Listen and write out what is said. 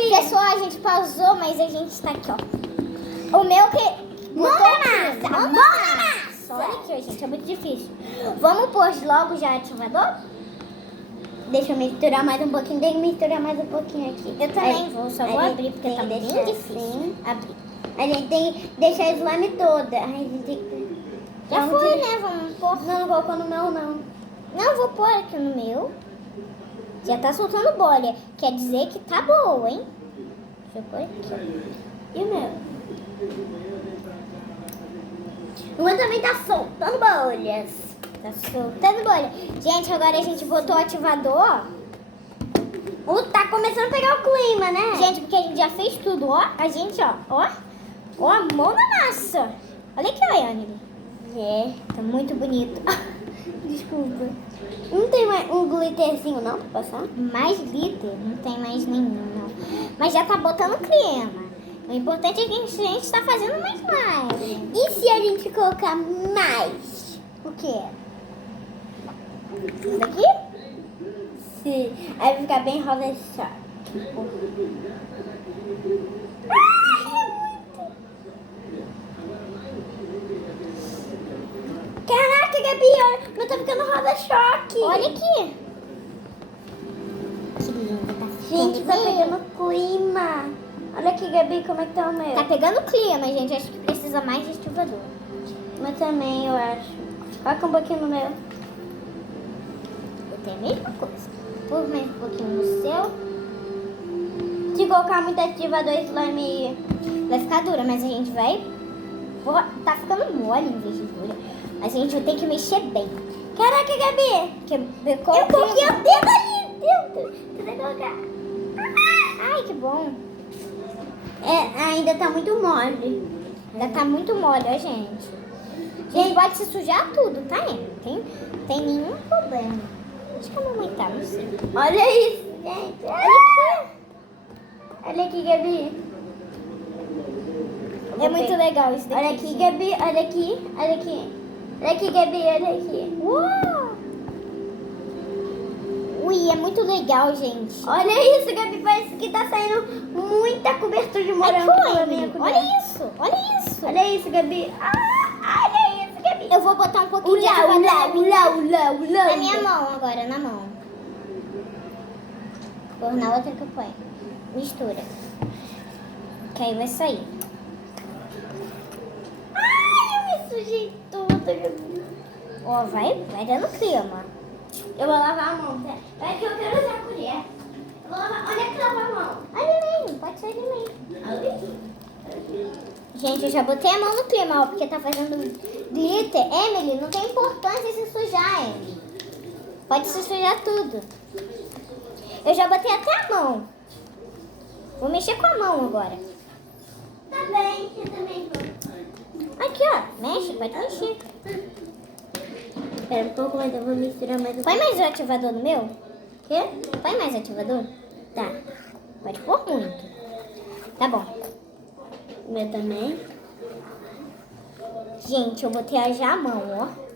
Gabi? Pessoal, a gente pausou, mas a gente tá aqui, ó. O meu que... Mão na massa! Mão na massa! Olha aqui, gente, é muito difícil. Vamos pôr logo já ativador? Deixa eu misturar mais um pouquinho. Deixa eu misturar mais um pouquinho aqui. Eu também vou, só vou abrir porque tá bem deixar difícil. assim. Abrir. A gente tem que deixar a slime toda. A gente tem que... Já foi, né? Vamos pôr. Não colocou no meu, não. Não, vou pôr aqui no meu. Já tá soltando bolha. Quer dizer que tá boa, hein? Deixa eu pôr aqui. E o meu? O meu também tá soltando bolhas. Tá soltando bolha. Gente, agora a gente botou o ativador. Tá começando a pegar o clima, né? Gente, porque a gente já fez tudo, ó. A gente, ó. Ó, a mão na massa. Olha aqui, ó, Yanni. Tá muito bonito. Desculpa. Não tem mais um glitterzinho, não, pra passar? Mais glitter? Não tem mais nenhum, não. Mas já tá botando crema. O importante é que a gente tá fazendo mais slime. E se a gente colocar mais? O quê? Isso daqui? Sim. Aí vai ficar bem rosa choque. Caraca, Gabi, olha, meu tá ficando rosa choque. Olha aqui. Que lindo, tá Gente, tá ficando pegando clima. Olha aqui, Gabi, como é que tá o meu. Tá pegando clima, gente. Acho que precisa mais de ativador. Mas também, eu acho. Coloca um pouquinho no meu. Eu tenho a mesma coisa. Pôr mais um pouquinho no seu. Se colocar muito ativador, slime Vai ficar dura, mas a gente vai... Tá ficando mole em vez de dura. Mas a gente vai ter que mexer bem. Caraca, Gabi. Eu coloquei o dedo ali dentro. Você vai colocar. Ai, que bom. Ainda tá muito mole. Ainda tá muito mole, ó, gente. Gente, pode se sujar tudo, tá? Tem nenhum problema. Acho que a mamãe tá, não sei. Olha isso, gente. Olha aqui. Olha aqui, Gabi. É muito legal isso daqui. Olha aqui, Gabi. Olha aqui. Olha aqui. Olha aqui, Gabi. Olha aqui. Uau! Ui, é muito legal, gente. Olha isso, Gabi. Parece que tá saindo muita cobertura de morango pela minha colher. Olha isso, olha isso. Olha isso, Gabi. Olha isso, Gabi. Eu vou botar um pouquinho de ativador na minha ula. mão agora, na mão. Por na outra que eu ponho. Mistura. Que aí vai sair. Ai, eu me sujei tudo, Gabi. Ó, vai dando clima. Eu vou lavar a mão, tá? É que eu quero usar a colher. Eu vou lavar. Olha que lavar a mão. Ali mesmo, pode ser ali mesmo. Ali. Gente, eu já botei a mão no clima, ó, porque tá fazendo glitter. Emily, não tem importância se sujar, Emily. Pode se sujar tudo. Eu já botei até a mão. Vou mexer com a mão agora. Tá bem, eu também vou. Aqui, ó. Mexe, pode mexer. Espera um pouco, mas eu vou misturar mais um Põe mais o ativador no meu. Quê? Põe mais ativador. Tá. Pode pôr muito. Tá bom. O meu também. Gente, eu botei já a mão, ó.